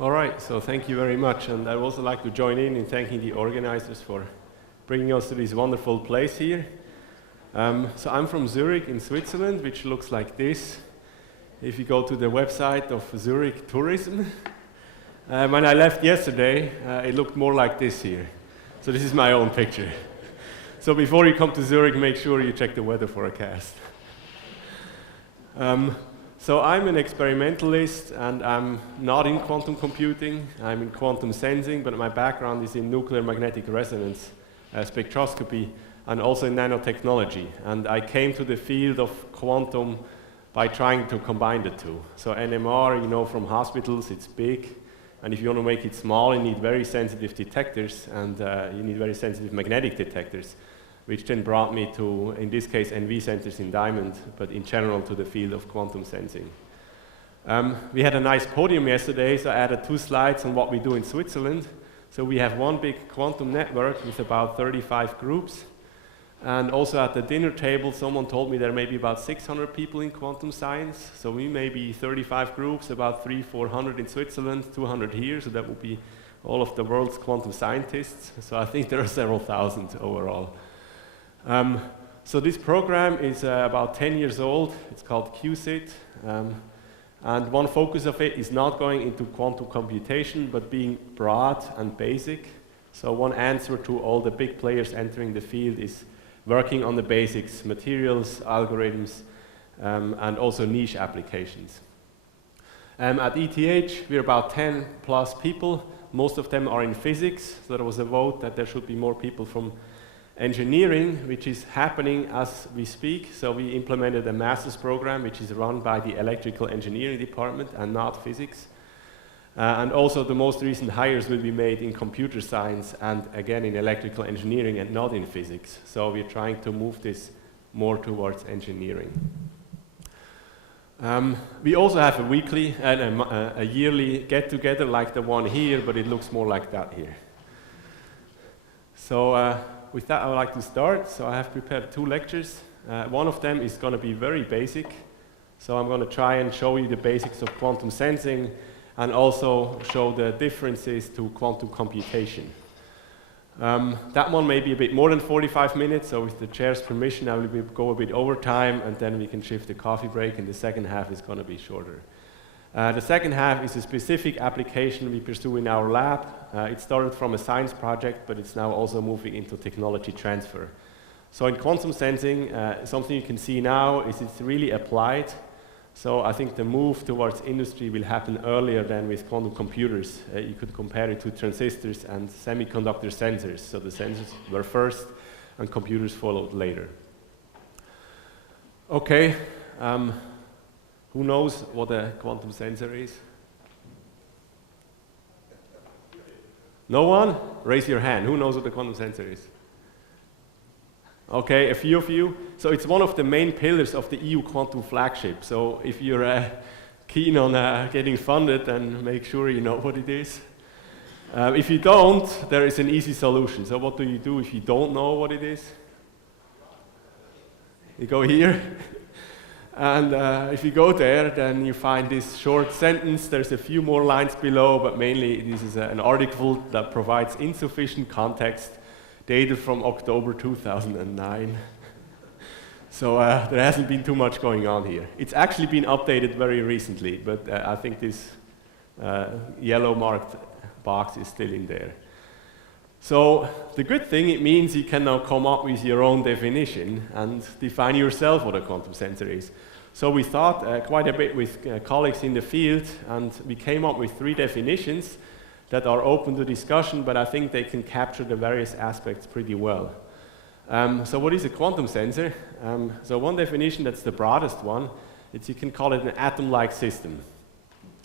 All right, so thank you very much. And I would also like to join in thanking the organizers for bringing us to this wonderful place here. So I'm from Zurich in Switzerland, which looks like this. If you go to the website of Zurich Tourism, when I left yesterday, it looked more like this here. So this is my own picture. So before you come to Zurich, make sure you check the weather forecast. So I'm an experimentalist, and I'm not in quantum computing. I'm in quantum sensing, but my background is in nuclear magnetic resonance, spectroscopy, and also in nanotechnology. And I came to the field of quantum by trying to combine the two. So NMR, you know, from hospitals, it's big. And if you want to make it small, you need very sensitive detectors, and you need very sensitive magnetic detectors, which then brought me to, in this case, NV centers in Diamond, but in general to the field of quantum sensing. We had a nice podium yesterday, so I added 2 slides on what we do in Switzerland. So we have one big quantum network with about 35 groups. And also at the dinner table, someone told me there may be about 600 people in quantum science. So we may be 35 groups, about 300-400 in Switzerland, 200 here, so that would be all of the world's quantum scientists. So I think there are several thousand overall. So this program is about 10 years old. It's called QCIT. And one focus of it is not going into quantum computation, but being broad and basic. So one answer to all the big players entering the field is working on the basics, materials, algorithms, and also niche applications. At ETH, we're about 10 plus people. Most of them are in physics. So there was a vote that there should be more people from engineering, which is happening as we speak. So we implemented a master's program, which is run by the electrical engineering department and not physics. And also the most recent hires will be made in computer science and again in electrical engineering and not in physics. So we're trying to move this more towards engineering. We also have a weekly and a yearly get-together like the one here, but it looks more like that here. So with that, I would like to start. So I have prepared 2 lectures. One of them is going to be very basic. So I'm going to try and show you the basics of quantum sensing and also show the differences to quantum computation. That one may be a bit more than 45 minutes, so with the chair's permission, I will go a bit over time, and then we can shift the coffee break, and the second half is going to be shorter. The second half is a specific application we pursue in our lab. It started from a science project, but it's now also moving into technology transfer. So in quantum sensing, something you can see now is it's really applied. So I think the move towards industry will happen earlier than with quantum computers. You could compare it to transistors and semiconductor sensors. So the sensors were first and computers followed later. Okay. Who knows what a quantum sensor is? No one? Raise your hand. Who knows what a quantum sensor is? Okay, a few of you. So it's one of the main pillars of the EU quantum flagship. So if you're keen on getting funded, then make sure you know what it is. If you don't, there is an easy solution. So what do you do if you don't know what it is? You go here. And if you go there, then you find this short sentence. There's a few more lines below, but mainly this is an article that provides insufficient context, dated from October 2009. So there hasn't been too much going on here. It's actually been updated very recently, but I think this yellow marked box is still in there. So the good thing, it means you can now come up with your own definition and define yourself what a quantum sensor is. So we thought quite a bit with colleagues in the field, and we came up with 3 definitions that are open to discussion, but I think they can capture the various aspects pretty well. So what is a quantum sensor? So one definition, that's the broadest one, is you can call it an atom-like system.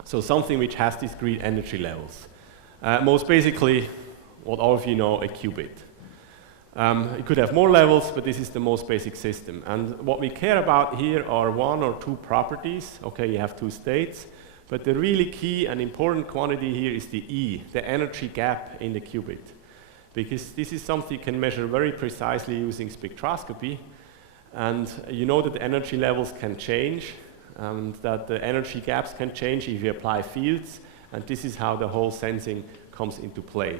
So something which has discrete energy levels. Most basically, what all of you know, a qubit. It could have more levels, but this is the most basic system. And what we care about here are 1 or 2 properties. Okay, you have 2 states, but the really key and important quantity here is the E, the energy gap in the qubit. Because this is something you can measure very precisely using spectroscopy. And you know that the energy levels can change, and that the energy gaps can change if you apply fields. and this is how the whole sensing comes into play.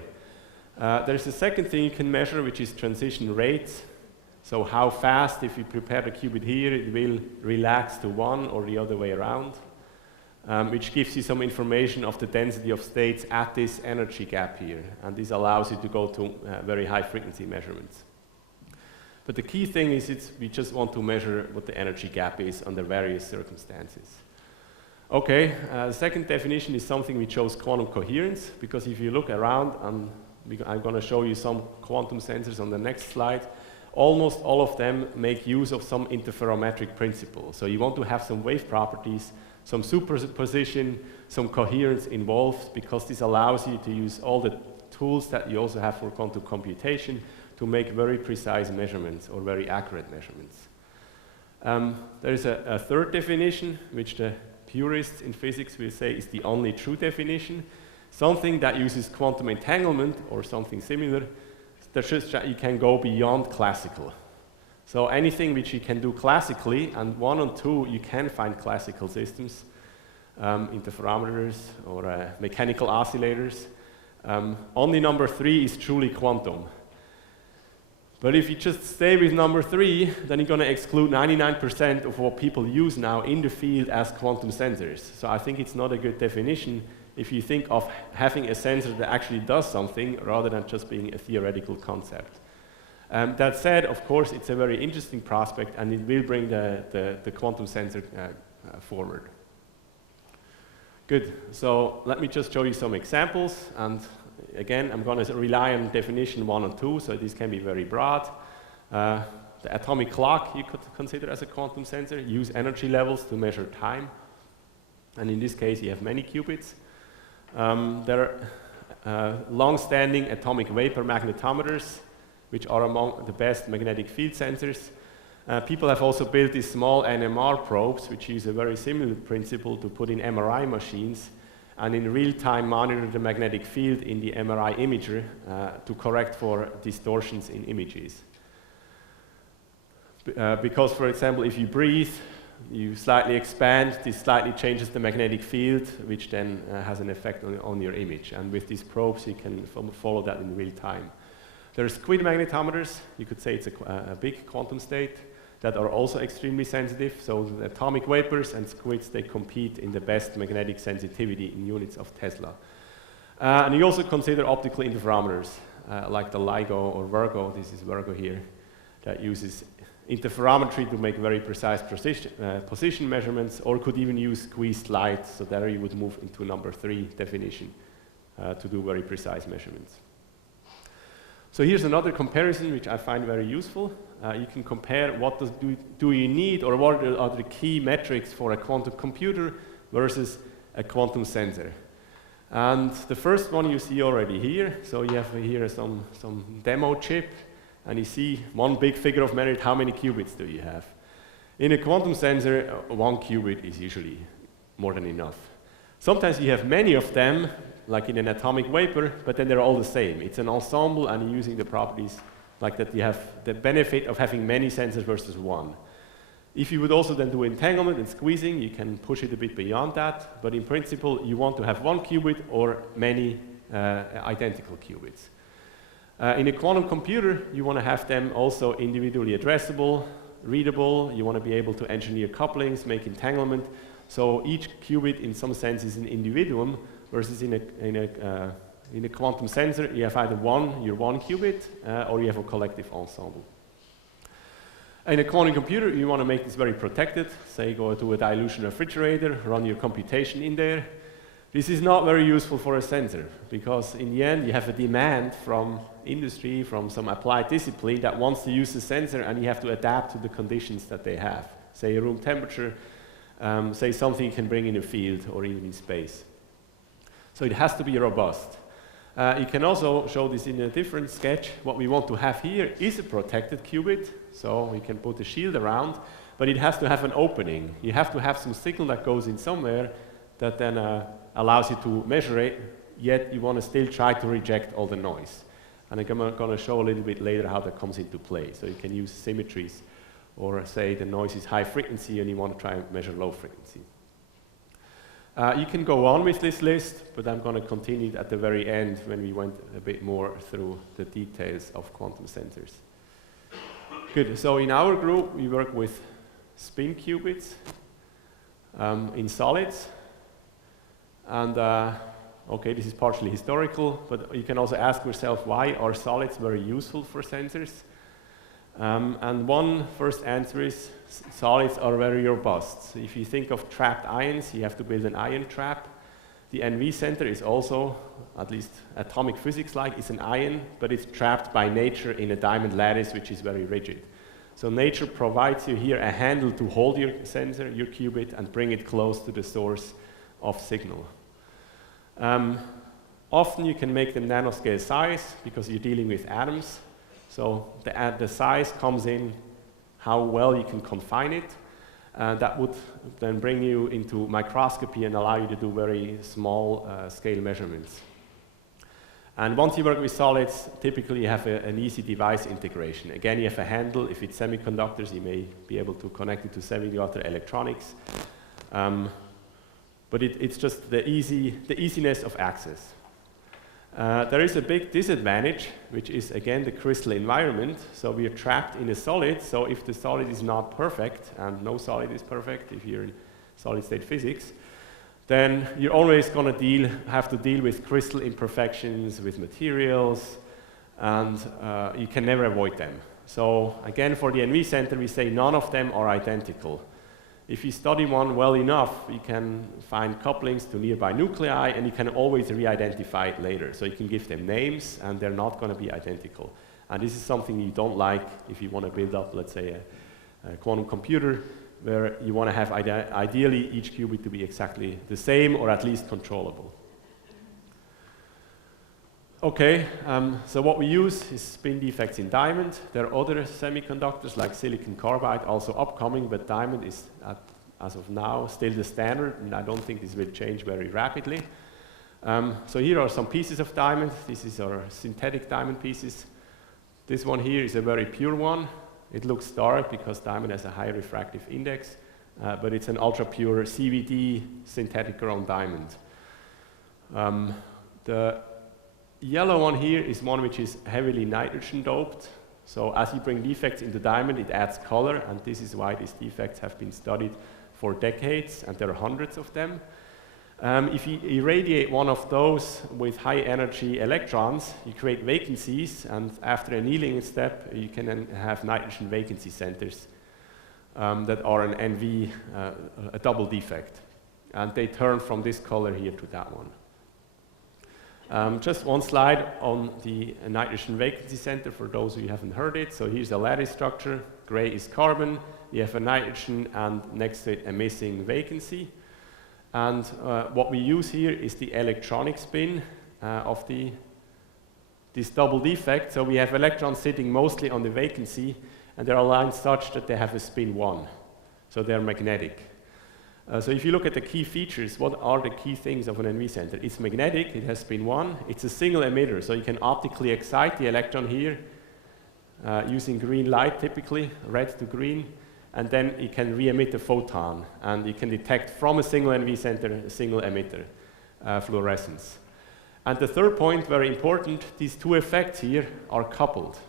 There's a second thing you can measure, which is transition rates. So how fast, if you prepare the qubit here, it will relax to 1 or the other way around, which gives you some information of the density of states at this energy gap here. And this allows you to go to very high frequency measurements. But the key thing is we just want to measure what the energy gap is under various circumstances. Okay, the second definition is something we chose quantum coherence, because if you look around, I'm going to show you some quantum sensors on the next slide. Almost all of them make use of some interferometric principle. So you want to have some wave properties, some superposition, some coherence involved, because this allows you to use all the tools that you also have for quantum computation to make very precise measurements or very accurate measurements. There is a third definition, which the purists in physics will say is the only true definition. Something that uses quantum entanglement or something similar, that's just that you can go beyond classical. So anything which you can do classically, and 1 and 2 you can find classical systems, interferometers or mechanical oscillators. Only number 3 is truly quantum. But if you just stay with number 3, then you're going to exclude 99% of what people use now in the field as quantum sensors. So I think it's not a good definition if you think of having a sensor that actually does something rather than just being a theoretical concept. That said, of course, it's a very interesting prospect, and it will bring the quantum sensor forward. Good. So let me just show you some examples. And again, I'm going to rely on definition 1 and 2, so this can be very broad. The atomic clock you could consider as a quantum sensor, use energy levels to measure time. And in this case, you have many qubits. There are long-standing atomic vapor magnetometers, which are among the best magnetic field sensors. People have also built these small NMR probes, which use a very similar principle to put in MRI machines, and in real time monitor the magnetic field in the MRI imager to correct for distortions in images. Because, for example, if you breathe, you slightly expand, this slightly changes the magnetic field, which then has an effect on your image. And with these probes, you can follow that in real time. There are squid magnetometers, you could say it's a big quantum state, that are also extremely sensitive. So the atomic vapors and squids, they compete in the best magnetic sensitivity in units of Tesla. And you also consider optical interferometers, like the LIGO or Virgo. This is Virgo here, that uses interferometry to make very precise position measurements, or could even use squeezed light, so there you would move into number 3 definition to do very precise measurements. So here's another comparison which I find very useful. You can compare what do you need, or what are the key metrics for a quantum computer versus a quantum sensor. And the first one you see already here. So you have here some demo chip, and you see one big figure of merit, how many qubits do you have? In a quantum sensor, 1 qubit is usually more than enough. Sometimes you have many of them, like in an atomic vapor, but then they're all the same. It's an ensemble, and using the properties like that, you have the benefit of having many sensors versus 1. If you would also then do entanglement and squeezing, you can push it a bit beyond that, but in principle, you want to have 1 qubit or many identical qubits. In a quantum computer, you want to have them also individually addressable, readable. You want to be able to engineer couplings, make entanglement. So each qubit, in some sense, is an individuum, versus in a quantum sensor, you have either your one qubit, or you have a collective ensemble. In a quantum computer, you want to make this very protected. Say, go to a dilution refrigerator, run your computation in there. This is not very useful for a sensor, because in the end, you have a demand from industry, from some applied discipline that wants to use the sensor, and you have to adapt to the conditions that they have. Say, a room temperature, say something you can bring in a field or even in space. So it has to be robust. You can also show this in a different sketch. What we want to have here is a protected qubit, so we can put a shield around, but it has to have an opening. You have to have some signal that goes in somewhere that then allows you to measure it, yet you want to still try to reject all the noise. And I'm going to show a little bit later how that comes into play. So you can use symmetries, or say the noise is high frequency and you want to try and measure low frequency. You can go on with this list, but I'm going to continue it at the very end when we went a bit more through the details of quantum sensors. Good, so in our group, we work with spin qubits in solids. And okay, this is partially historical, but you can also ask yourself, why are solids very useful for sensors? And one first answer is solids are very robust. So if you think of trapped ions, you have to build an ion trap. The NV center is also, at least atomic physics-like, is an ion, but it's trapped by nature in a diamond lattice, which is very rigid. So nature provides you here a handle to hold your sensor, your qubit, and bring it close to the source of signal. Often you can make them nanoscale size because you're dealing with atoms. So the size comes in how well you can confine it. That would then bring you into microscopy and allow you to do very small scale measurements. And once you work with solids, typically you have an easy device integration. Again, you have a handle. If it's semiconductors, you may be able to connect it to semiconductor electronics. But it's just the easiness of access. There is a big disadvantage, which is, again, the crystal environment. So we are trapped in a solid. So if the solid is not perfect, and no solid is perfect if you're in solid-state physics, then you're always going to have to deal with crystal imperfections, with materials, and you can never avoid them. So again, for the NV center, we say none of them are identical. If you study one well enough, you can find couplings to nearby nuclei, and you can always re-identify it later. So you can give them names, and they're not going to be identical. And this is something you don't like if you want to build up, let's say, a quantum computer, where you want to have ideally each qubit to be exactly the same, or at least controllable. Okay, so what we use is spin defects in diamond. There are other semiconductors like silicon carbide also upcoming, but diamond is, as of now, still the standard, and I don't think this will change very rapidly. So here are some pieces of diamond. This is our synthetic diamond pieces. This one here is a very pure one. It looks dark because diamond has a high refractive index, but it's an ultra-pure CVD synthetic grown diamond. The yellow one here is one which is heavily nitrogen doped. So as you bring defects into diamond, it adds color, and this is why these defects have been studied for decades, and there are hundreds of them. If you irradiate one of those with high energy electrons, you create vacancies, and after annealing step, you can then have nitrogen vacancy centers that are an NV, a double defect. And they turn from this color here to that one. Just one slide on the nitrogen vacancy center for those who haven't heard it. So here's a lattice structure. Gray is carbon. You have a nitrogen and next to it a missing vacancy. And what we use here is the electronic spin of this double defect. So we have electrons sitting mostly on the vacancy, and they're aligned such that they have a spin 1. So they're magnetic. So if you look at the key features, what are the key things of an NV center? It's magnetic, it has spin 1, it's a single emitter, so you can optically excite the electron here using green light typically, red to green, and then you can re-emit a photon, and you can detect from a single NV center a single emitter fluorescence. And the third point, very important, these two effects here are coupled.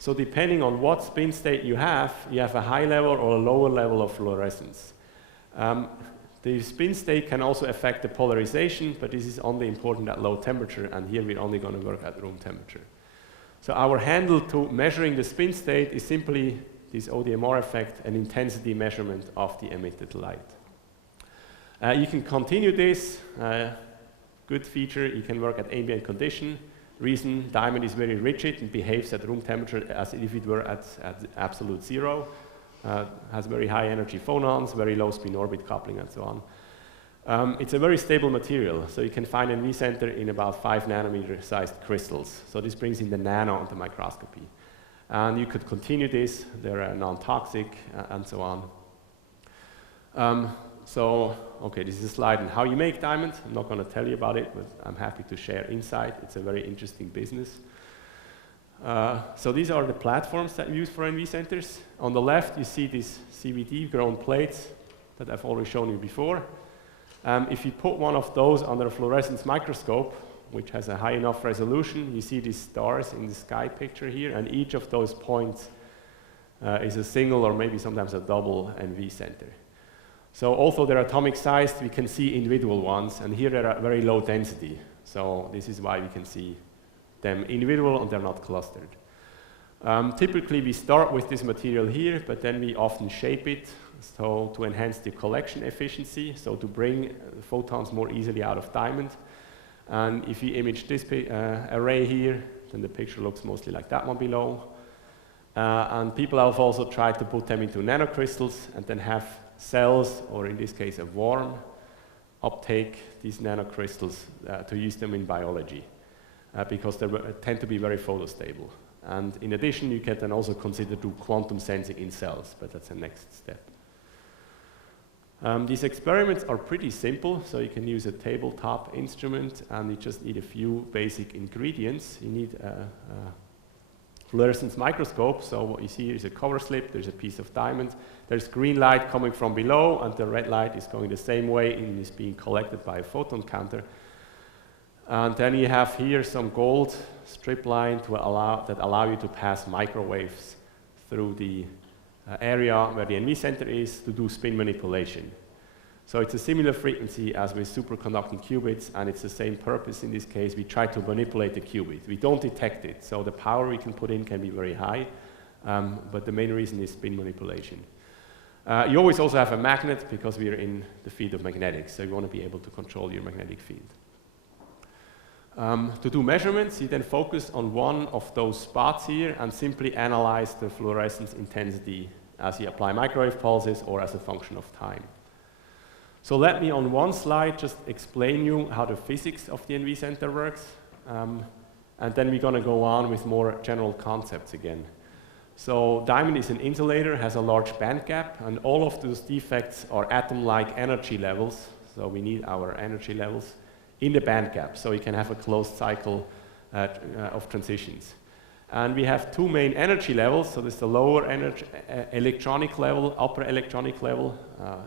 So depending on what spin state you have a high level or a lower level of fluorescence. The spin state can also affect the polarization, but this is only important at low temperature, and here we're only going to work at room temperature. So our handle to measuring the spin state is simply this ODMR effect, an intensity measurement of the emitted light. You can continue this. Good feature, you can work at ambient condition. Reason, diamond is very rigid and behaves at room temperature as if it were at absolute zero. Has very high energy phonons, very low spin orbit coupling, and so on. It's a very stable material, so you can find an NV center in about 5 nanometer sized crystals. So this brings in the nano onto microscopy. And you could continue this, they're non-toxic, and so on. Okay, this is a slide on how you make diamond. I'm not going to tell you about it, but I'm happy to share insight. It's a very interesting business. So these are the platforms that we use for NV centers. On the left, you see these CVD grown plates that I've already shown you before. If you put one of those under a fluorescence microscope, which has a high enough resolution, you see these stars in the sky picture here, and each of those points is a single or maybe sometimes a double NV center. So although they're atomic sized, we can see individual ones, and here they're at very low density. So this is why we can see them individual and they're not clustered. Typically we start with this material here, but then we often shape it so to enhance the collection efficiency, so to bring photons more easily out of diamond. And if you image this array here, then the picture looks mostly like that one below. And people have also tried to put them into nanocrystals and then have cells, or in this case a worm, uptake these nanocrystals to use them in biology because they tend to be very photostable. And in addition, you can then also consider do quantum sensing in cells, but that's the next step. These experiments are pretty simple, so you can use a tabletop instrument and you just need a few basic ingredients. You need a fluorescence microscope, so what you see here is a cover slip, there's a piece of diamond, there's green light coming from below and the red light is going the same way and is being collected by a photon counter. And then you have here some gold strip line that allow you to pass microwaves through the area where the NV center is to do spin manipulation. So it's a similar frequency as with superconducting qubits, and it's the same purpose in this case. We try to manipulate the qubit. We don't detect it, so the power we can put in can be very high, but the main reason is spin manipulation. You always also have a magnet because we are in the field of magnetics, so you want to be able to control your magnetic field. To do measurements, you then focus on one of those spots here and simply analyze the fluorescence intensity as you apply microwave pulses or as a function of time. So let me on one slide just explain you how the physics of the NV center works, and then we're going to go on with more general concepts again. So diamond is an insulator, has a large band gap, and all of those defects are atom-like energy levels, so we need our energy levels in the band gap, so you can have a closed cycle of transitions. And we have two main energy levels, so there's the lower energy, electronic level, upper electronic level,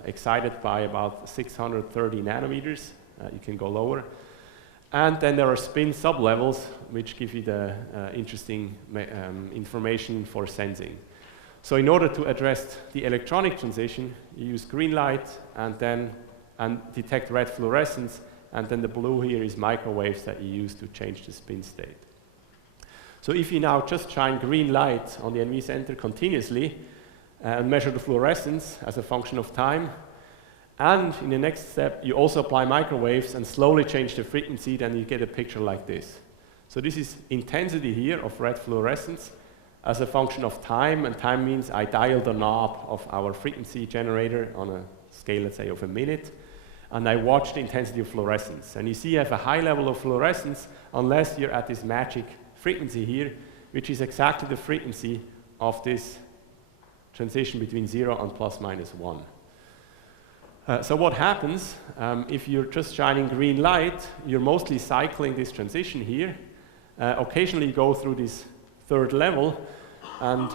excited by about 630 nanometers. You can go lower. And then there are spin sublevels, which give you the interesting information for sensing. So in order to address the electronic transition, you use green light and detect red fluorescence, and then the blue here is microwaves that you use to change the spin state. So if you now just shine green light on the NV center continuously and measure the fluorescence as a function of time, and in the next step you also apply microwaves and slowly change the frequency, then you get a picture like this. So this is intensity here of red fluorescence as a function of time, and time means I dial the knob of our frequency generator on a scale, let's say, of a minute, and I watch the intensity of fluorescence. And you see you have a high level of fluorescence unless you're at this magic frequency here, which is exactly the frequency of this transition between 0 and plus minus 1. So what happens if you're just shining green light, you're mostly cycling this transition here. Occasionally you go through this third level, and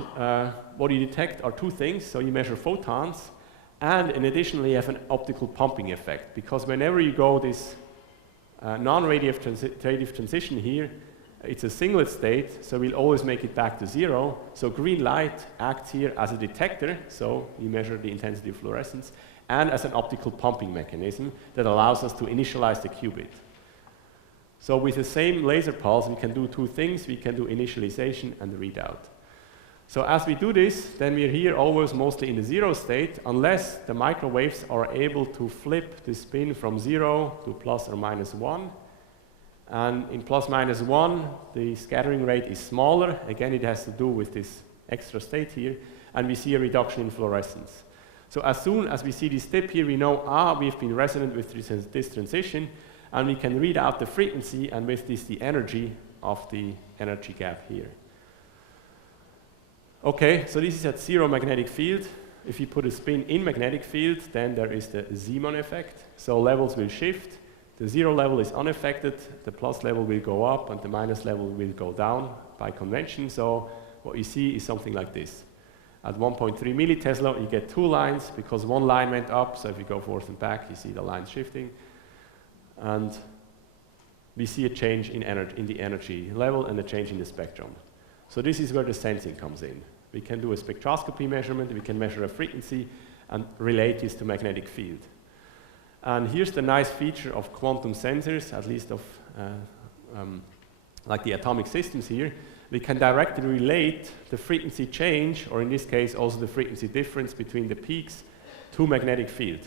what you detect are two things. So you measure photons, and in addition you have an optical pumping effect, because whenever you go this non-radiative transition here, it's a singlet state, so we'll always make it back to 0. So green light acts here as a detector, so you measure the intensity of fluorescence, and as an optical pumping mechanism that allows us to initialize the qubit. So with the same laser pulse, we can do two things. We can do initialization and readout. So as we do this, then we're here always mostly in the 0 state, unless the microwaves are able to flip the spin from 0 to plus or minus 1. And in plus minus 1, the scattering rate is smaller. Again, it has to do with this extra state here, and we see a reduction in fluorescence. So as soon as we see this dip here, we know, we've been resonant with this transition, and we can read out the frequency, and with this, the energy of the energy gap here. Okay, so this is at 0 magnetic field. If you put a spin in magnetic field, then there is the Zeeman effect. So levels will shift. The 0 level is unaffected, the plus level will go up, and the minus level will go down by convention. So what you see is something like this. At 1.3 millitesla, you get 2 lines because one line went up, so if you go forth and back, you see the lines shifting. And we see a change in the energy level and a change in the spectrum. So this is where the sensing comes in. We can do a spectroscopy measurement, we can measure a frequency and relate this to magnetic field. And here's the nice feature of quantum sensors, at least of like the atomic systems here. We can directly relate the frequency change, or in this case also the frequency difference between the peaks, to magnetic field.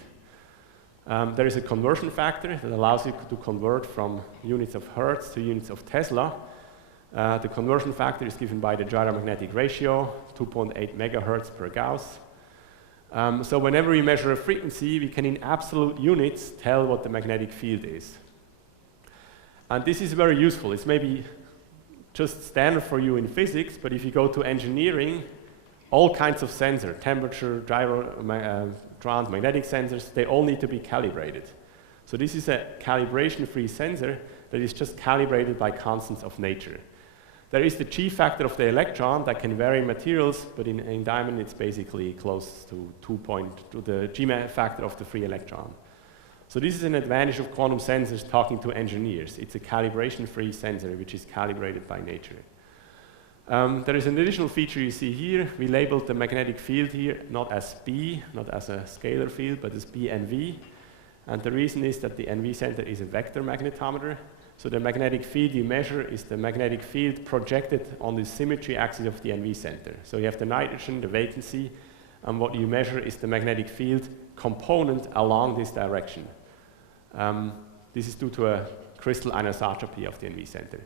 There is a conversion factor that allows you to convert from units of Hertz to units of Tesla. The conversion factor is given by the gyromagnetic ratio, 2.8 megahertz per Gauss. So whenever we measure a frequency, we can in absolute units tell what the magnetic field is. And this is very useful. It's maybe just standard for you in physics, but if you go to engineering, all kinds of sensors, temperature, magnetic sensors, they all need to be calibrated. So this is a calibration-free sensor that is just calibrated by constants of nature. There is the G factor of the electron that can vary in materials, but in diamond it's basically close to the G factor of the free electron. So this is an advantage of quantum sensors talking to engineers. It's a calibration-free sensor which is calibrated by nature. There is an additional feature you see here. We labeled the magnetic field here not as B, not as a scalar field, but as B and V. And the reason is that the NV center is a vector magnetometer. So the magnetic field you measure is the magnetic field projected on the symmetry axis of the NV center. So you have the nitrogen, the vacancy, and what you measure is the magnetic field component along this direction. This is due to a crystal anisotropy of the NV center.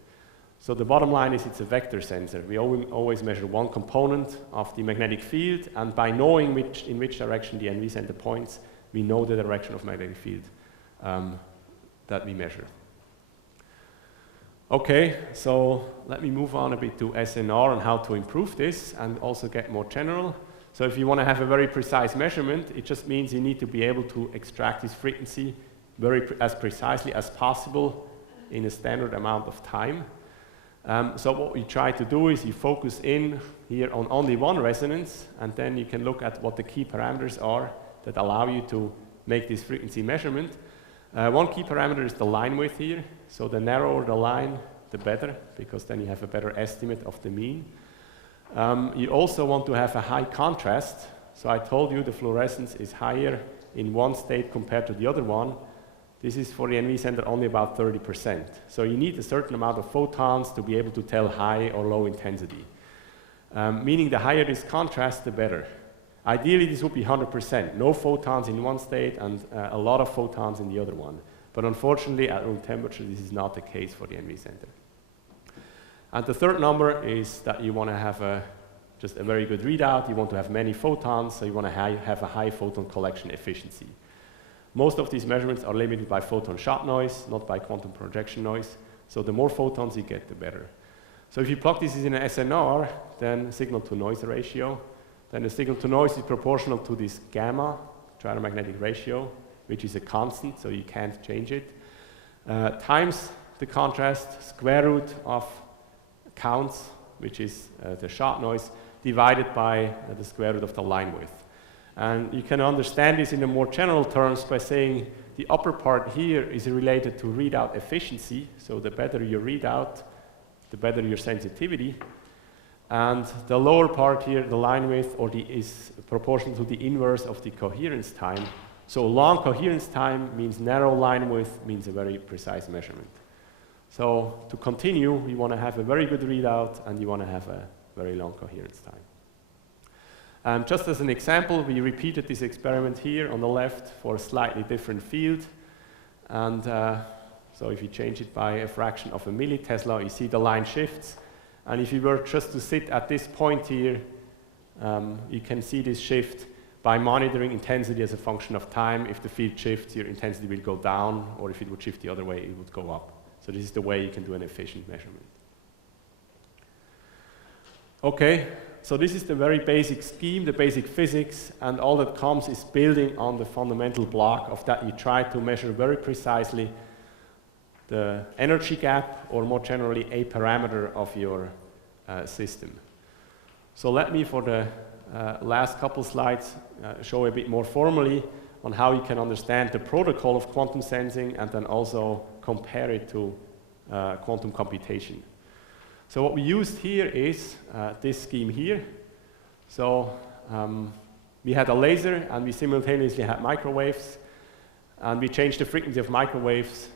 So the bottom line is it's a vector sensor. We always measure one component of the magnetic field, and by knowing in which direction the NV center points, we know the direction of magnetic field that we measure. Okay, so let me move on a bit to SNR and how to improve this and also get more general. So if you want to have a very precise measurement, it just means you need to be able to extract this frequency as precisely as possible in a standard amount of time. So what we try to do is you focus in here on only one resonance, and then you can look at what the key parameters are that allow you to make this frequency measurement. One key parameter is the line width here. So the narrower the line, the better, because then you have a better estimate of the mean. You also want to have a high contrast. So I told you the fluorescence is higher in one state compared to the other one. This is for the NV center only about 30%. So you need a certain amount of photons to be able to tell high or low intensity. Meaning the higher this contrast, the better. Ideally, this would be 100%. No photons in one state and a lot of photons in the other one. But unfortunately, at room temperature, this is not the case for the NV center. And the third number is that you want to have just a very good readout. You want to have many photons, so you want to have a high photon collection efficiency. Most of these measurements are limited by photon shot noise, not by quantum projection noise. So the more photons you get, the better. So if you plug this in an SNR, then signal-to-noise ratio, then the signal-to-noise is proportional to this gamma, gyromagnetic ratio, which is a constant, so you can't change it, times the contrast, square root of counts, which is the shot noise, divided by the square root of the line width. And you can understand this in the more general terms by saying the upper part here is related to readout efficiency, so the better your readout, the better your sensitivity. And the lower part here, the line width, is proportional to the inverse of the coherence time. So long coherence time means narrow line width means a very precise measurement. So to continue, you want to have a very good readout and you want to have a very long coherence time. Just as an example, we repeated this experiment here on the left for a slightly different field. And so if you change it by a fraction of a millitesla, you see the line shifts. And if you were just to sit at this point here, you can see this shift by monitoring intensity as a function of time. If the field shifts, your intensity will go down, or if it would shift the other way, it would go up. So this is the way you can do an efficient measurement. Okay, so this is the very basic scheme, the basic physics, and all that comes is building on the fundamental block of that you try to measure very precisely the energy gap, or more generally, a parameter of your system. So let me, for the last couple slides show a bit more formally on how you can understand the protocol of quantum sensing and then also compare it to quantum computation. So what we used here is this scheme here. So we had a laser and we simultaneously had microwaves, and we changed the frequency of microwaves,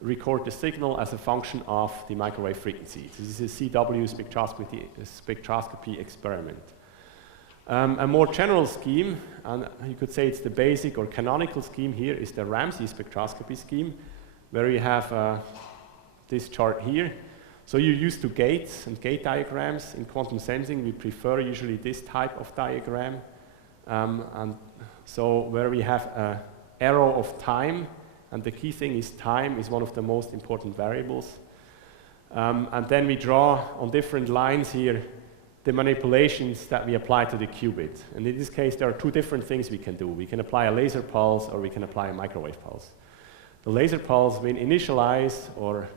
record the signal as a function of the microwave frequency. This is a CW spectroscopy experiment. A more general scheme, and you could say it's the basic or canonical scheme here, is the Ramsey spectroscopy scheme, where you have this chart here. So you're used to gates and gate diagrams. In quantum sensing, we prefer usually this type of diagram. And so where we have an arrow of time, and the key thing is time is one of the most important variables. And then we draw on different lines here the manipulations that we apply to the qubit. And in this case, there are two different things we can do. We can apply a laser pulse or we can apply a microwave pulse. The laser pulse will initialize or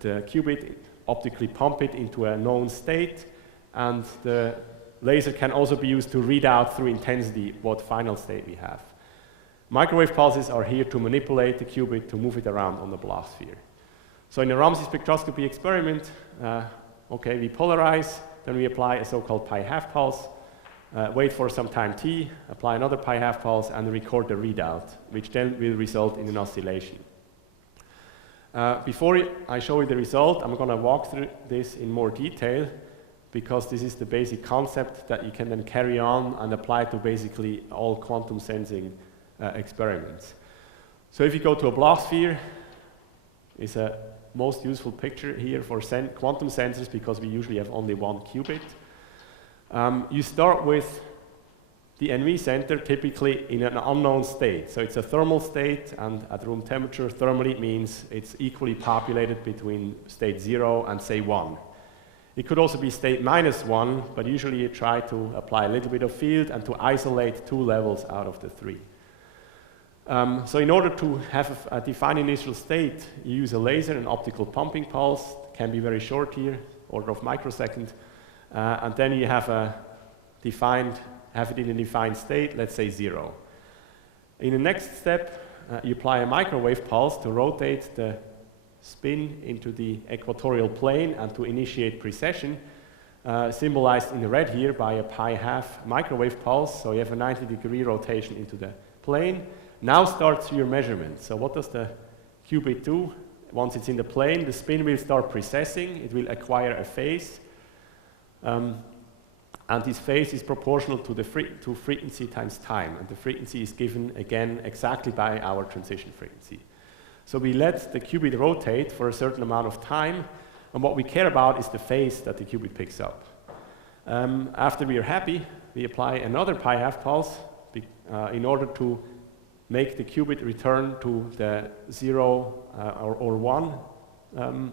the qubit, optically pump it into a known state, and the laser can also be used to read out through intensity what final state we have. Microwave pulses are here to manipulate the qubit, to move it around on the blocksphere. So in a Ramsey spectroscopy experiment, we polarize, then we apply a so-called pi-half pulse, wait for some time t, apply another pi-half pulse, and record the readout, which then will result in an oscillation. Before I show you the result, I'm going to walk through this in more detail, because this is the basic concept that you can then carry on and apply to basically all quantum sensing experiments. So if you go to a blocksphere, it's a most useful picture here for quantum sensors, because we usually have only one qubit. You start with the NV center typically in an unknown state. So it's a thermal state, and at room temperature, thermally means it's equally populated between state 0 and say 1. It could also be state -1, but usually you try to apply a little bit of field and to isolate 2 levels out of the 3. So in order to have a defined initial state, you use a laser, an optical pumping pulse, can be very short here, order of microsecond, and then you have it in a defined state, let's say 0. In the next step, you apply a microwave pulse to rotate the spin into the equatorial plane and to initiate precession, symbolized in red here by a pi-half microwave pulse. So you have a 90-degree rotation into the plane. Now starts your measurement. So what does the qubit do? Once it's in the plane, the spin will start precessing. It will acquire a phase. And this phase is proportional to the frequency times time. And the frequency is given, again, exactly by our transition frequency. So we let the qubit rotate for a certain amount of time. And what we care about is the phase that the qubit picks up. After we are happy, we apply another pi-half pulse in order to make the qubit return to the 0 or 1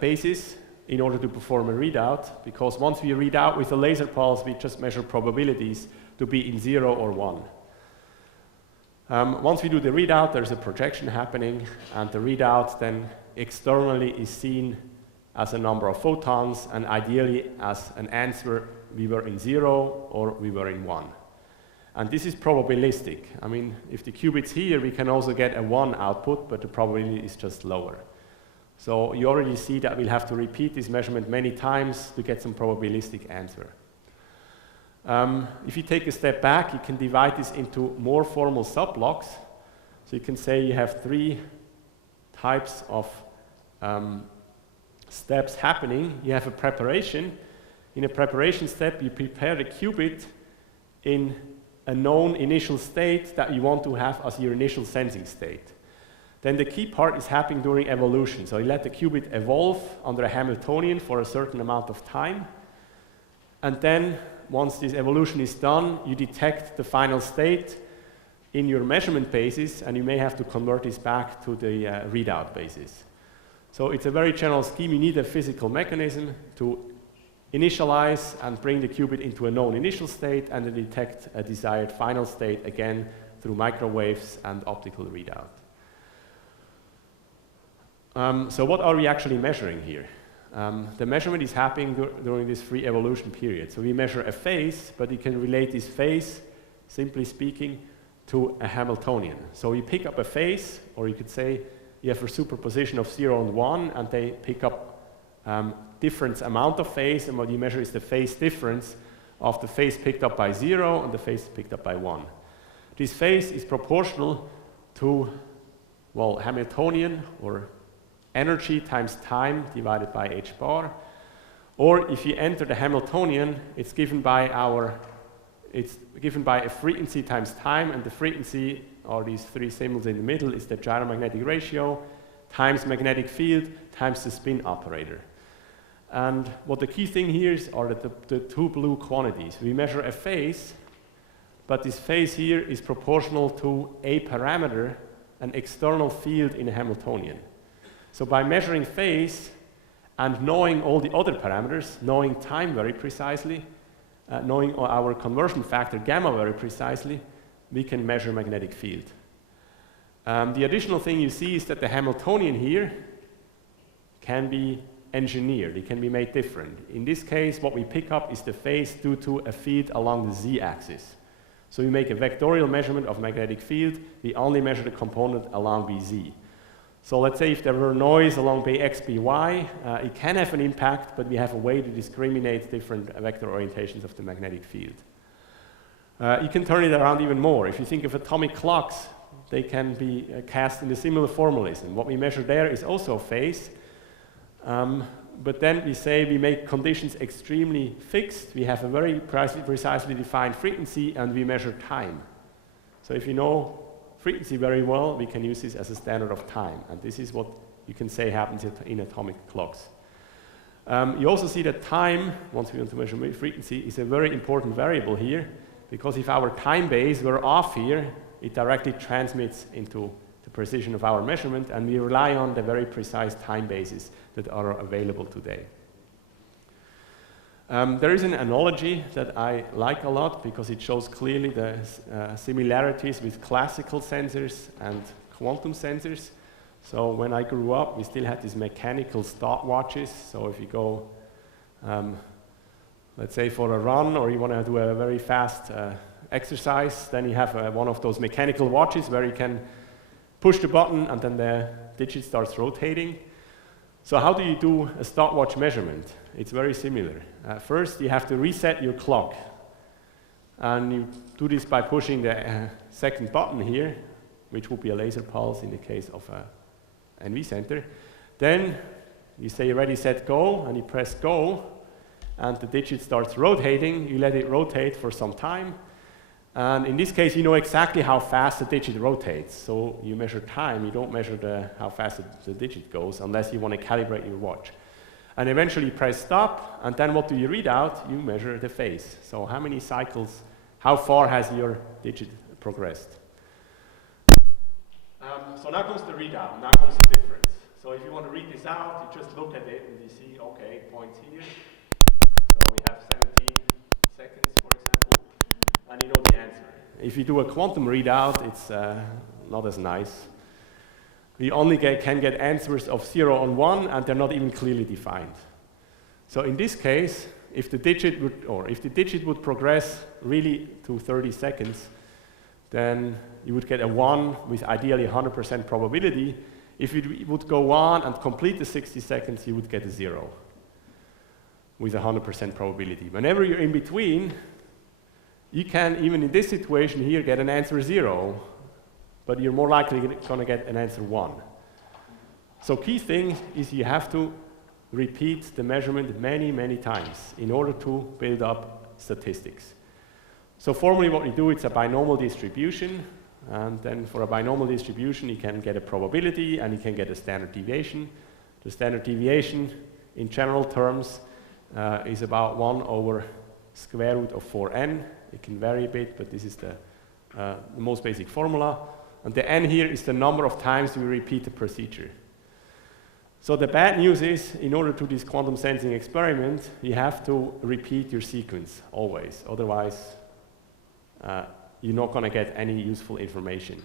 basis in order to perform a readout, because once we read out with a laser pulse, we just measure probabilities to be in 0 or 1. Once we do the readout, there's a projection happening, and the readout then externally is seen as a number of photons, and ideally as an answer, we were in 0 or we were in 1. And this is probabilistic. I mean, if the qubit's here, we can also get a 1 output, but the probability is just lower. So you already see that we'll have to repeat this measurement many times to get some probabilistic answer. If you take a step back, you can divide this into more formal subblocks. So you can say you have 3 types of steps happening. You have a preparation. In a preparation step, you prepare the qubit in a known initial state that you want to have as your initial sensing state. Then the key part is happening during evolution. So you let the qubit evolve under a Hamiltonian for a certain amount of time. And then, once this evolution is done, you detect the final state in your measurement basis, and you may have to convert this back to the readout basis. So it's a very general scheme. You need a physical mechanism to initialize and bring the qubit into a known initial state, and then detect a desired final state, again, through microwaves and optical readout. So what are we actually measuring here? the measurement is happening during this free evolution period. So we measure a phase, but you can relate this phase, simply speaking, to a Hamiltonian. So you pick up a phase, or you could say you have a superposition of 0 and 1, and they pick up different amount of phase, and what you measure is the phase difference of the phase picked up by 0 and the phase picked up by 1. This phase is proportional to, well, Hamiltonian, or energy times time divided by h bar. Or if you enter the Hamiltonian, it's given by a frequency times time, and the frequency, or these three symbols in the middle, is the gyromagnetic ratio times magnetic field times the spin operator. And what the key thing here is are the two blue quantities. We measure a phase, but this phase here is proportional to a parameter, an external field in a Hamiltonian. So by measuring phase and knowing all the other parameters, knowing time very precisely, knowing our conversion factor gamma very precisely, we can measure magnetic field. The additional thing you see is that the Hamiltonian here can be engineered. It can be made different. In this case, what we pick up is the phase due to a field along the z-axis. So we make a vectorial measurement of magnetic field. We only measure the component along bz. So let's say if there were noise along bx, by, it can have an impact, but we have a way to discriminate different vector orientations of the magnetic field. You can turn it around even more. If you think of atomic clocks, they can be cast in a similar formalism. What we measure there is also phase, but then we say we make conditions extremely fixed. We have a very precisely defined frequency, and we measure time. So if you know frequency very well, we can use this as a standard of time, and this is what you can say happens in atomic clocks. You also see that time, once we want to measure frequency, is a very important variable here, because if our time base were off here, it directly transmits into the precision of our measurement, and we rely on the very precise time bases that are available today. There is an analogy that I like a lot because it shows clearly the similarities with classical sensors and quantum sensors. So when I grew up, we still had these mechanical stopwatches. So if you go, let's say for a run, or you want to do a very fast exercise, then you have one of those mechanical watches where you can push the button and then the digit starts rotating. So how do you do a stopwatch measurement? It's very similar. First, you have to reset your clock. And you do this by pushing the second button here, which would be a laser pulse in the case of a NV center. Then you say ready, set, go, and you press go, and the digit starts rotating. You let it rotate for some time. And in this case, you know exactly how fast the digit rotates. So you measure time. You don't measure how fast the digit goes unless you want to calibrate your watch. And eventually press stop, and then what do you read out? You measure the phase. So how many cycles, how far has your digit progressed? So now comes the readout, now comes the difference. So if you want to read this out, you just look at it and you see, okay, points here. So we have 17 seconds, for example, and you know the answer. If you do a quantum readout, it's not as nice. We only can get answers of 0 and 1, and they're not even clearly defined. So in this case, if the digit would progress really to 30 seconds, then you would get a 1 with ideally 100% probability. If it would go on and complete the 60 seconds, you would get a 0 with 100% probability. Whenever you're in between, you can, even in this situation here, get an answer 0, but you're more likely going to get an answer 1. So key thing is you have to repeat the measurement many, many times in order to build up statistics. So formally what we do, it's a binomial distribution, and then for a binomial distribution you can get a probability and you can get a standard deviation. The standard deviation in general terms is about 1 over square root of 4n. It can vary a bit, but this is the most basic formula. And the n here is the number of times we repeat the procedure. So the bad news is, in order to do this quantum sensing experiment, you have to repeat your sequence always. Otherwise, you're not going to get any useful information.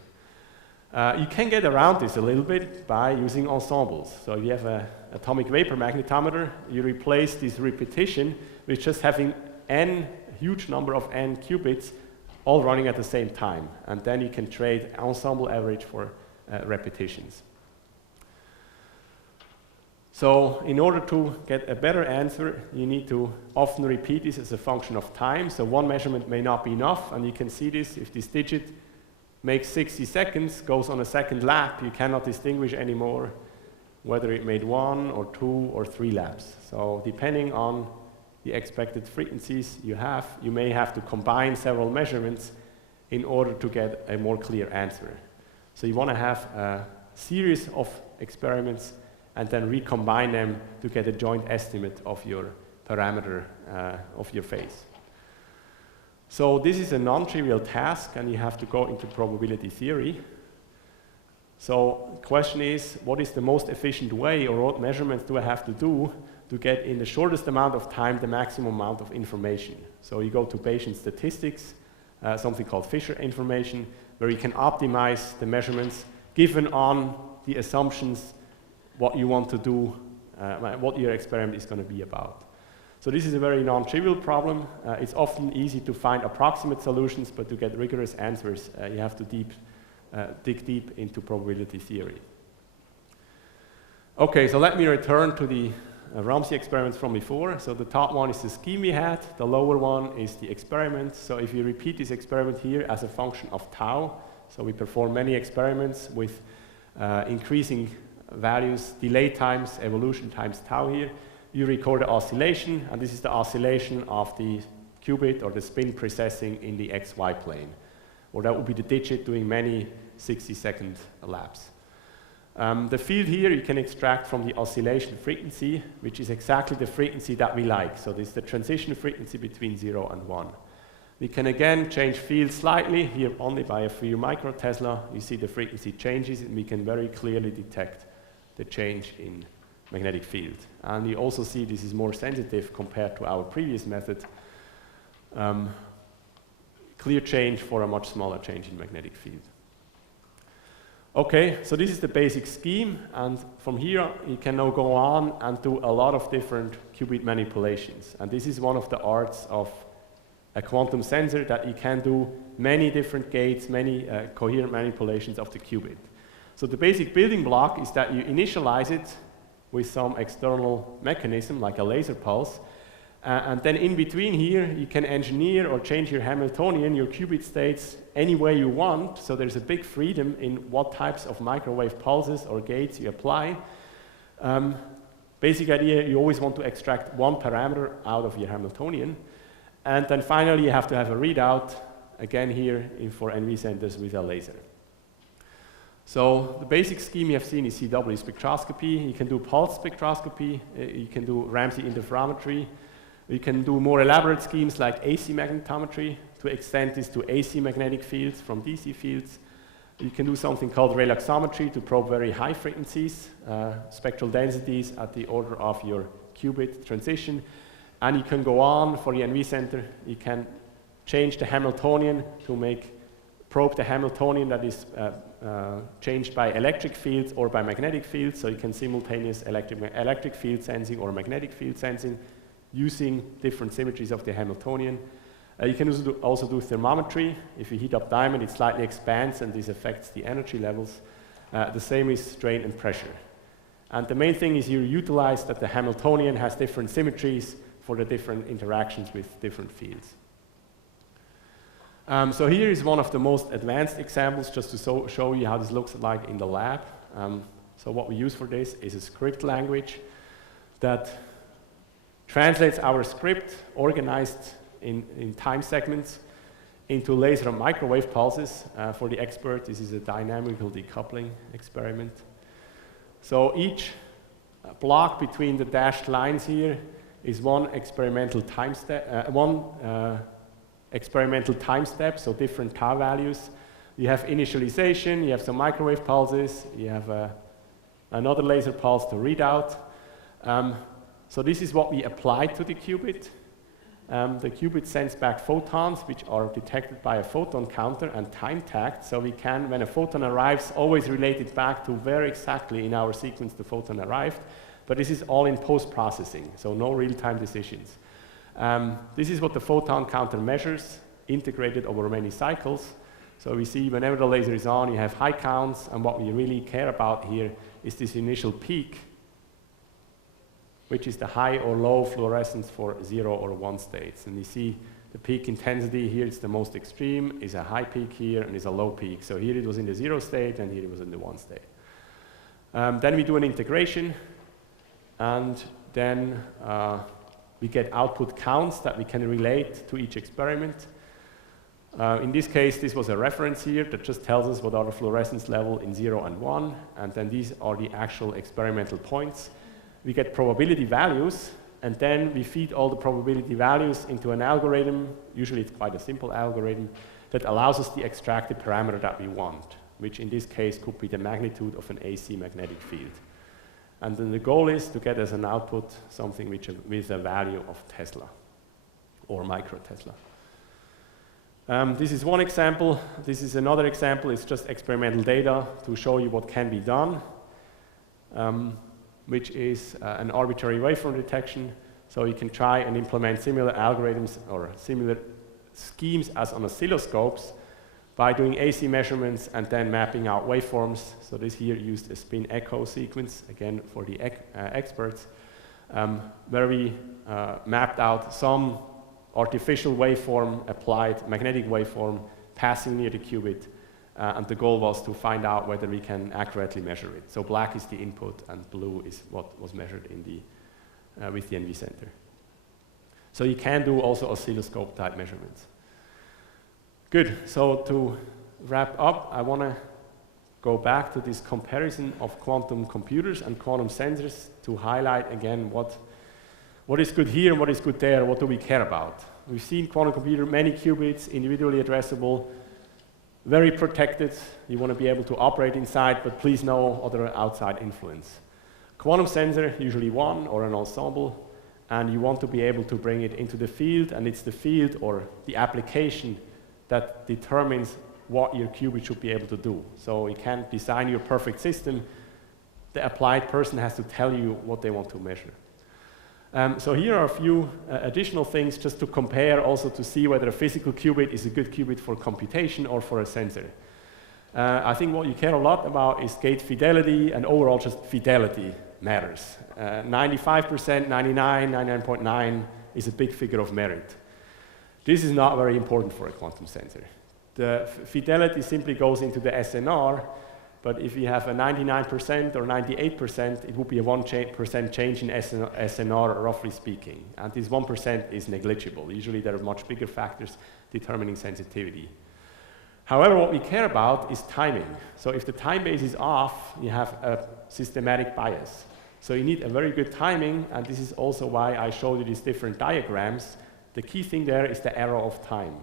You can get around this a little bit by using ensembles. So if you have an atomic vapor magnetometer, you replace this repetition with just having a huge number of n qubits all running at the same time. And then you can trade ensemble average for repetitions. So in order to get a better answer, you need to often repeat this as a function of time. So one measurement may not be enough, and you can see this if this digit makes 60 seconds, goes on a second lap, you cannot distinguish anymore whether it made 1 or 2 or 3 laps. So depending on the expected frequencies you have, you may have to combine several measurements in order to get a more clear answer. So you want to have a series of experiments and then recombine them to get a joint estimate of your parameter of your phase. So this is a non-trivial task, and you have to go into probability theory. So the question is, what is the most efficient way, or what measurements do I have to do to get in the shortest amount of time the maximum amount of information? So you go to Bayesian statistics, something called Fisher information, where you can optimize the measurements given on the assumptions what you want to do, what your experiment is going to be about. So this is a very non-trivial problem. It's often easy to find approximate solutions, but to get rigorous answers, you have to dig deep into probability theory. Okay, so let me return to the Ramsey experiments from before. So the top one is the scheme we had. The lower one is the experiment. So if you repeat this experiment here as a function of tau, so we perform many experiments with increasing values, delay times, evolution times tau here. You record the oscillation, and this is the oscillation of the qubit or the spin precessing in the xy plane. Or that would be the digit doing many 60-second laps. The field here you can extract from the oscillation frequency, which is exactly the frequency that we like. So this is the transition frequency between 0 and 1. We can again change field slightly, here only by a few microtesla. You see the frequency changes, and we can very clearly detect the change in magnetic field. And you also see this is more sensitive compared to our previous method. Clear change for a much smaller change in magnetic field. Okay, so this is the basic scheme, and from here you can now go on and do a lot of different qubit manipulations. And this is one of the arts of a quantum sensor, that you can do many different gates, many coherent manipulations of the qubit. So the basic building block is that you initialize it with some external mechanism like a laser pulse, and then in between here you can engineer or change your Hamiltonian, your qubit states, any way you want. So there's a big freedom in what types of microwave pulses or gates you apply. Basic idea, you always want to extract one parameter out of your Hamiltonian, and then finally you have to have a readout, again here for NV centers with a laser. So the basic scheme you have seen is CW spectroscopy. You can do pulse spectroscopy, you can do Ramsey interferometry, you can do more elaborate schemes like AC magnetometry to extend this to AC magnetic fields from DC fields. You can do something called relaxometry to probe very high frequencies, spectral densities at the order of your qubit transition. And you can go on for the NV center. You can change the Hamiltonian to probe the Hamiltonian that is changed by electric fields or by magnetic fields. So you can simultaneous electric field sensing or magnetic field sensing using different symmetries of the Hamiltonian. You can also do thermometry. If you heat up diamond, it slightly expands, and this affects the energy levels. The same is strain and pressure. And the main thing is you utilize that the Hamiltonian has different symmetries for the different interactions with different fields. So here is one of the most advanced examples, just to show you how this looks like in the lab. So what we use for this is a script language that translates our script organized in time segments into laser and microwave pulses. For the expert, this is a dynamical decoupling experiment. So each block between the dashed lines here is one experimental time step, so different tau values. You have initialization, you have some microwave pulses, you have another laser pulse to read out. So this is what we applied to the qubit. The qubit sends back photons, which are detected by a photon counter and time tagged. So we can, when a photon arrives, always relate it back to where exactly in our sequence the photon arrived. But this is all in post-processing, so no real-time decisions. This is what the photon counter measures, integrated over many cycles. So we see whenever the laser is on, you have high counts, and what we really care about here is this initial peak, which is the high or low fluorescence for 0 or 1 states. And you see the peak intensity here, it's the most extreme, is a high peak here, and is a low peak. So here it was in the 0 state, and here it was in the 1 state. Then we do an integration, and then we get output counts that we can relate to each experiment. In this case, this was a reference here that just tells us what are the fluorescence level in 0 and 1, and then these are the actual experimental points. We get probability values, and then we feed all the probability values into an algorithm. Usually it's quite a simple algorithm that allows us to extract the parameter that we want, which in this case could be the magnitude of an AC magnetic field. And then the goal is to get as an output something with a value of Tesla or micro Tesla. This is one example. This is another example. It's just experimental data to show you what can be done, which is an arbitrary waveform detection. So you can try and implement similar algorithms or similar schemes as on oscilloscopes by doing AC measurements and then mapping out waveforms. So this here used a spin echo sequence, again for the experts, where we mapped out some artificial waveform, applied magnetic waveform passing near the qubit, and the goal was to find out whether we can accurately measure it. So black is the input and blue is what was measured in the, with the NV center. So you can do also oscilloscope type measurements. Good, so to wrap up, I want to go back to this comparison of quantum computers and quantum sensors to highlight again what is good here and what is good there, what do we care about. We've seen quantum computer, many qubits, individually addressable, very protected. You want to be able to operate inside, but please no other outside influence. Quantum sensor, usually one or an ensemble, and you want to be able to bring it into the field, and it's the field or the application that determines what your qubit should be able to do. So you can't design your perfect system. The applied person has to tell you what they want to measure. So here are a few additional things just to compare, also to see whether a physical qubit is a good qubit for computation or for a sensor. I think what you care a lot about is gate fidelity, and overall just fidelity matters. 95%, 99, 99.9 is a big figure of merit. This is not very important for a quantum sensor. The fidelity simply goes into the SNR, but if you have a 99% or 98%, it would be a 1% change in SNR, roughly speaking. And this 1% is negligible. Usually there are much bigger factors determining sensitivity. However, what we care about is timing. So if the time base is off, you have a systematic bias. So you need a very good timing, and this is also why I showed you these different diagrams. The key thing there is the error of time.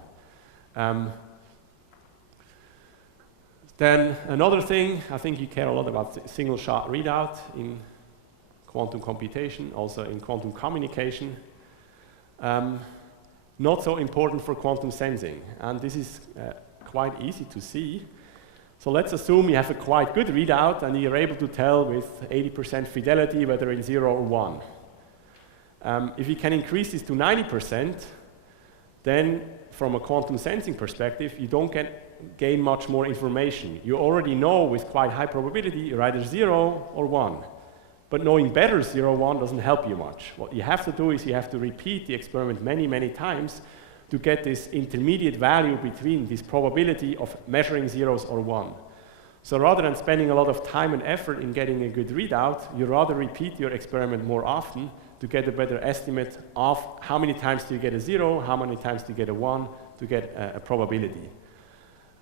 Then another thing, I think you care a lot about single shot readout in quantum computation, also in quantum communication. Not so important for quantum sensing, and this is quite easy to see. So let's assume you have a quite good readout and you're able to tell with 80% fidelity whether it's 0 or 1. If you can increase this to 90%, then from a quantum sensing perspective, you don't gain much more information. You already know with quite high probability you're either 0 or 1. But knowing better 0, 1 doesn't help you much. What you have to do is you have to repeat the experiment many, many times to get this intermediate value between this probability of measuring zeros or 1. So rather than spending a lot of time and effort in getting a good readout, you rather repeat your experiment more often to get a better estimate of how many times do you get a 0, how many times do you get a 1 to get a probability.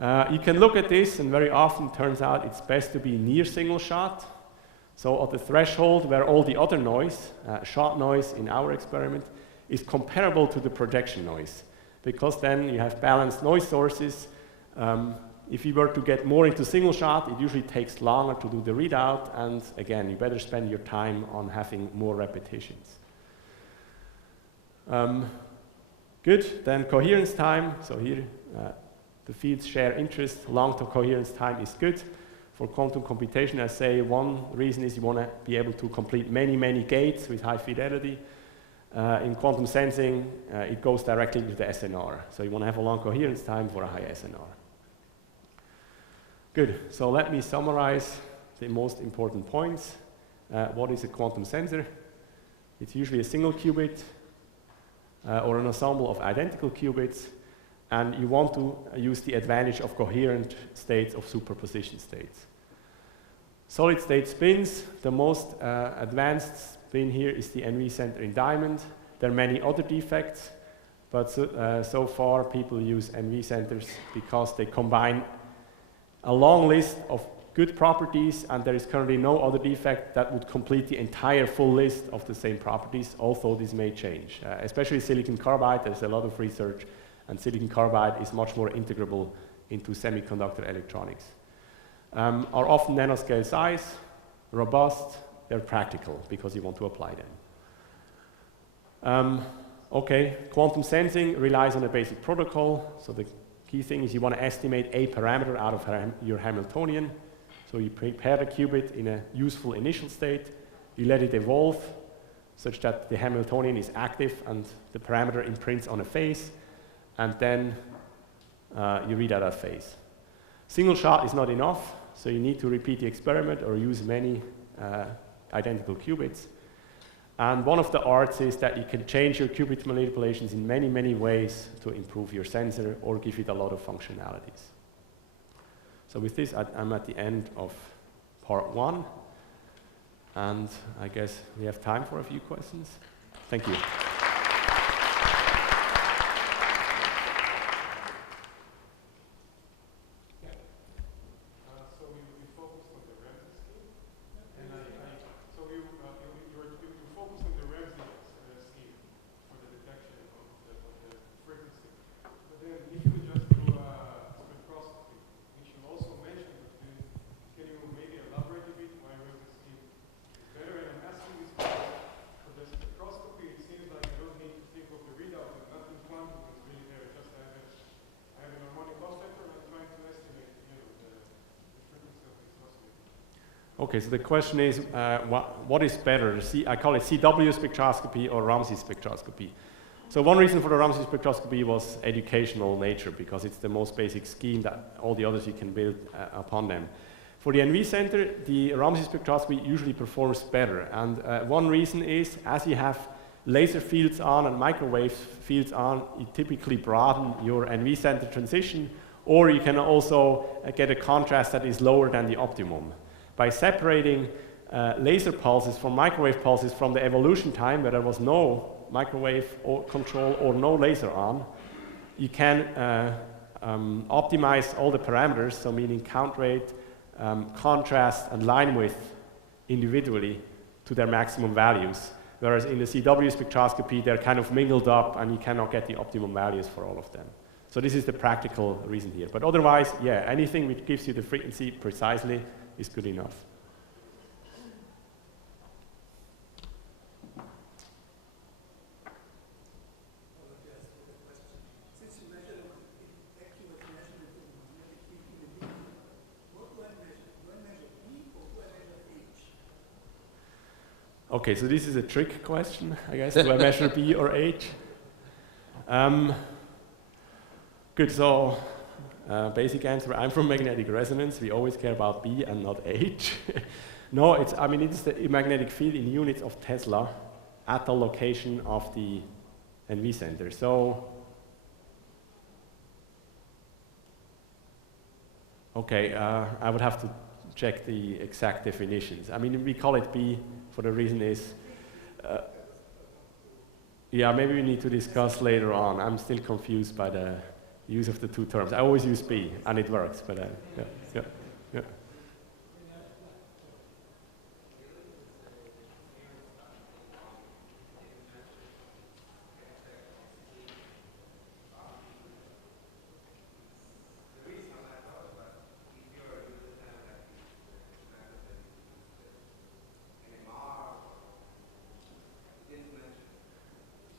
You can look at this, and very often it turns out it's best to be near single shot. So at the threshold where all the other noise, shot noise in our experiment, is comparable to the projection noise, because then you have balanced noise sources. If you were to get more into single shot, it usually takes longer to do the readout, and again, you better spend your time on having more repetitions. Good, then coherence time. So here, the fields share interest. Long-term coherence time is good. For quantum computation, I say one reason is you want to be able to complete many, many gates with high fidelity. In quantum sensing, it goes directly to the SNR. So you want to have a long coherence time for a high SNR. Good, so let me summarize the most important points. What is a quantum sensor? It's usually a single qubit or an ensemble of identical qubits, and you want to use the advantage of coherent states of superposition states. Solid state spins, the most advanced spin here is the NV center in diamond. There are many other defects, but so far people use NV centers because they combine a long list of good properties, and there is currently no other defect that would complete the entire full list of the same properties, although this may change. Especially silicon carbide, there's a lot of research, and silicon carbide is much more integrable into semiconductor electronics. Are often nanoscale size, robust, they're practical because you want to apply them. Okay, quantum sensing relies on a basic protocol, so the key thing is you want to estimate a parameter out of your Hamiltonian. So you prepare the qubit in a useful initial state, you let it evolve such that the Hamiltonian is active and the parameter imprints on a phase, and then you read out that phase. Single shot is not enough, so you need to repeat the experiment or use many identical qubits. And one of the arts is that you can change your qubit manipulations in many, many ways to improve your sensor or give it a lot of functionalities. So with this, I'm at the end of part 1, and I guess we have time for a few questions. Thank you. Okay, so the question is, what is better? I call it CW spectroscopy or Ramsey spectroscopy. So one reason for the Ramsey spectroscopy was educational nature, because it's the most basic scheme that all the others you can build upon them. For the NV center, the Ramsey spectroscopy usually performs better. And one reason is, as you have laser fields on and microwave fields on, you typically broaden your NV center transition, or you can also get a contrast that is lower than the optimum. By separating laser pulses from microwave pulses from the evolution time, where there was no microwave or control or no laser on, you can optimize all the parameters, so meaning count rate, contrast, and line width individually to their maximum values. Whereas in the CW spectroscopy, they're kind of mingled up, and you cannot get the optimum values for all of them. So this is the practical reason here. But otherwise, yeah, anything which gives you the frequency precisely is good enough. Since you measure accurate measurement in magnetic field in the beam, what do I measure? Do I measure E or do I measure H? Okay, so this is a trick question, I guess. Do I measure B or H? Good, so basic answer, I'm from magnetic resonance. We always care about B and not H. No, it's the magnetic field in units of Tesla at the location of the NV center. So, okay, I would have to check the exact definitions. I mean, we call it B for the reason is, yeah, maybe we need to discuss later on. I'm still confused by the use of the two terms. I always use B, and it works, but yeah.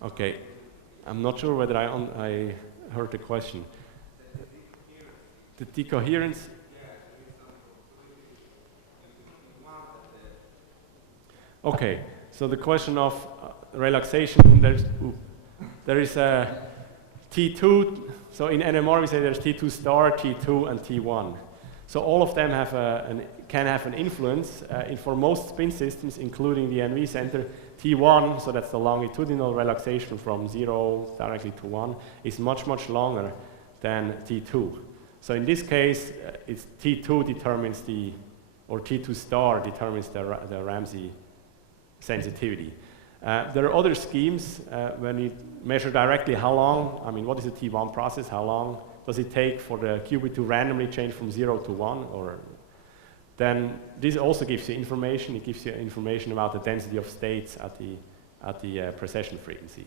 Okay, I'm not sure whether I heard the question. The decoherence? Okay, so the question of relaxation, there is a T2, so in NMR we say there's T2 star, T2, and T1. So all of them have can have an influence. For most spin systems, including the NV center, T1, so that's the longitudinal relaxation from 0 directly to 1, is much, much longer than T2. So in this case, it's T2 determines or T2 star determines the Ramsey sensitivity. There are other schemes when you measure directly how long, what is the T1 process, how long does it take for the qubit to randomly change from 0 to 1, or then this also gives you information. It gives you information about the density of states at the precession frequency.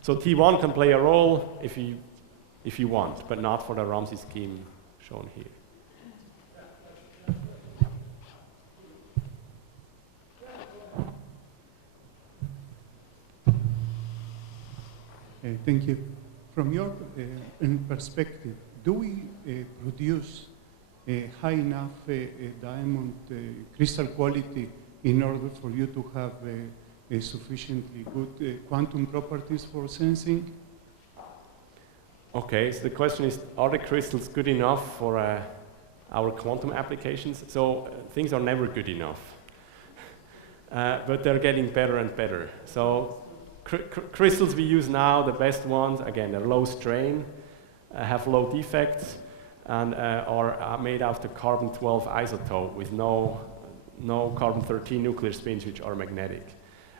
So T1 can play a role if you want, but not for the Ramsey scheme shown here. Thank you. From your perspective, do we produce a high enough diamond crystal quality in order for you to have a sufficiently good quantum properties for sensing? Okay, so the question is, are the crystals good enough for our quantum applications? So things are never good enough, but they're getting better and better. So crystals we use now, the best ones, again, they're low strain, have low defects, and are made out of the carbon-12 isotope with no carbon-13 nuclear spins, which are magnetic.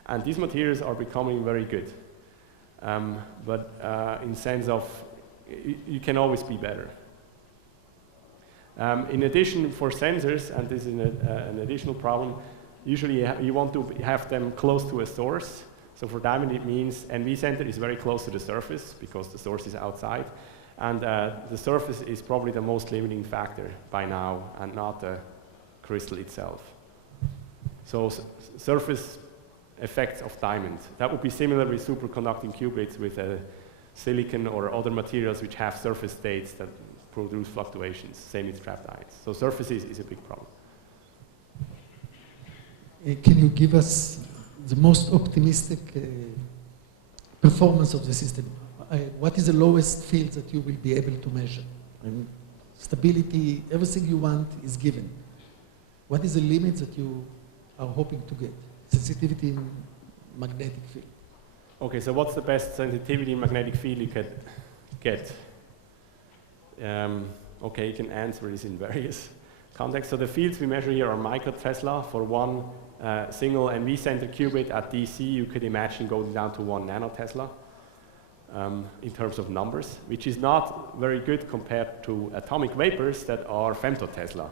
And these materials are becoming very good. But in sense of, you can always be better. In addition, for sensors, and this is an additional problem, usually you want to have them close to a source. So for diamond, it means NV center is very close to the surface because the source is outside. And the surface is probably the most limiting factor by now, and not the crystal itself. So surface effects of diamond. That would be similar with superconducting qubits with silicon or other materials which have surface states that produce fluctuations. Same with trapped ions. So surface is a big problem. Can you give us the most optimistic performance of the system? What is the lowest field that you will be able to measure? Stability, everything you want is given. What is the limit that you are hoping to get? Sensitivity in magnetic field. Okay, so what's the best sensitivity in magnetic field you could get? Okay, you can answer this in various contexts. So the fields we measure here are microtesla. For one single NV center qubit at DC, you could imagine going down to 1 nanotesla in terms of numbers, which is not very good compared to atomic vapors that are femtotesla.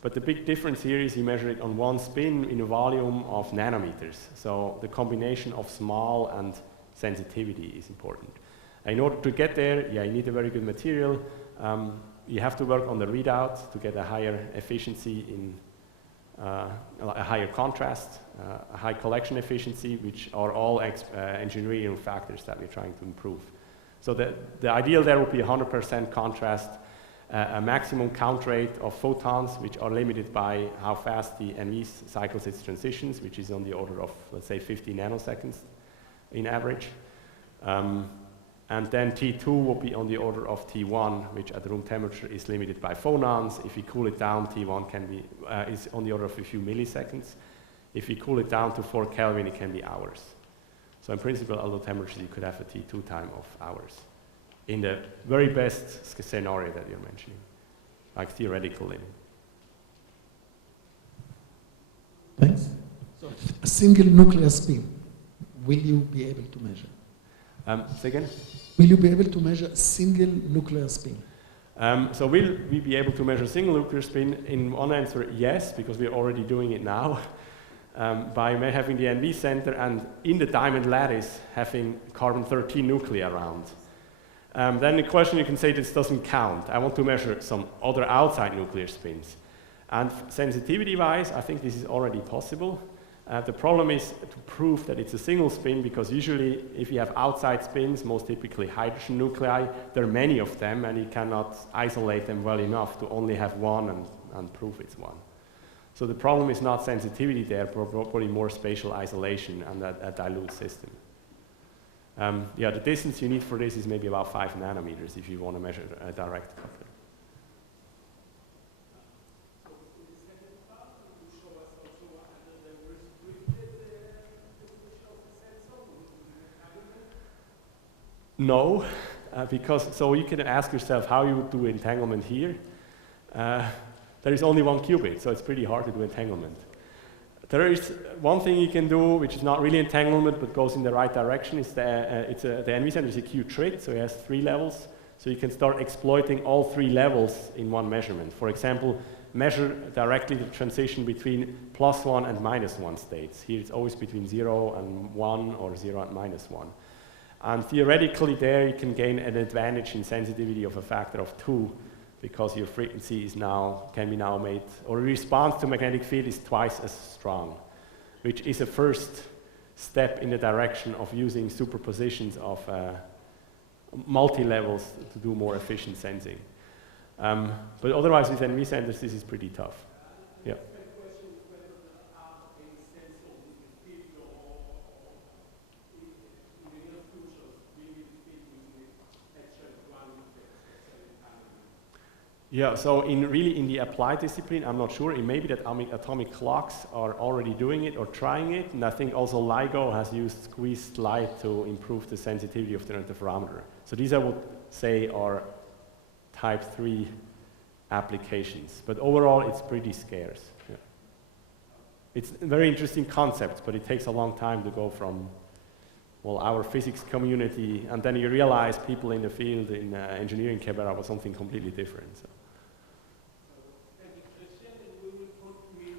But the big difference here is you measure it on one spin in a volume of nanometers. So the combination of small and sensitivity is important. In order to get there, you need a very good material. You have to work on the readout to get a higher efficiency in a higher contrast, a high collection efficiency, which are all engineering factors that we're trying to improve. So the ideal there would be 100% contrast, a maximum count rate of photons, which are limited by how fast the NV cycles its transitions, which is on the order of, let's say, 50 nanoseconds in average. And then T2 will be on the order of T1, which at room temperature is limited by phonons. If you cool it down, T1 can be, is on the order of a few milliseconds. If you cool it down to 4 Kelvin, it can be hours. So in principle, at low temperatures, you could have a T2 time of hours, in the very best scenario that you're mentioning, like theoretical limit. Thanks. So a single nuclear spin, will you be able to measure? Say again? Will you be able to measure a single nuclear spin? So will we be able to measure single nuclear spin? In one answer, yes, because we're already doing it now. By having the NV center and in the diamond lattice having carbon-13 nuclei around. Then the question, you can say this doesn't count. I want to measure some other outside nuclear spins. And sensitivity-wise, I think this is already possible. The problem is to prove that it's a single spin, because usually if you have outside spins, most typically hydrogen nuclei, there are many of them, and you cannot isolate them well enough to only have one and prove it's one. So the problem is not sensitivity there, but probably more spatial isolation and a dilute system. Yeah, the distance you need for this is maybe about 5 nanometers if you want to measure a direct coupling. No, because so you can ask yourself how you would do entanglement here. There is only one qubit, so it's pretty hard to do entanglement. There is one thing you can do, which is not really entanglement, but goes in the right direction. Is the NV center is a Q trig, so it has 3 levels. So you can start exploiting all 3 levels in one measurement. For example, measure directly the transition between +1 and -1 states. Here it's always between 0 and 1 or 0 and -1. And theoretically there you can gain an advantage in sensitivity of a factor of 2, because your frequency is can be now made, or response to magnetic field is twice as strong, which is a first step in the direction of using superpositions of multi-levels to do more efficient sensing. But otherwise with NV centers this is pretty tough. Yeah. Yeah, so really in the applied discipline, I'm not sure. It may be that atomic clocks are already doing it or trying it, and I think also LIGO has used squeezed light to improve the sensitivity of the interferometer. So these I would say are type 3 applications, but overall it's pretty scarce. Yeah. It's a very interesting concept, but it takes a long time to go from, well, our physics community, and then you realize people in the field in engineering care about something completely different. So.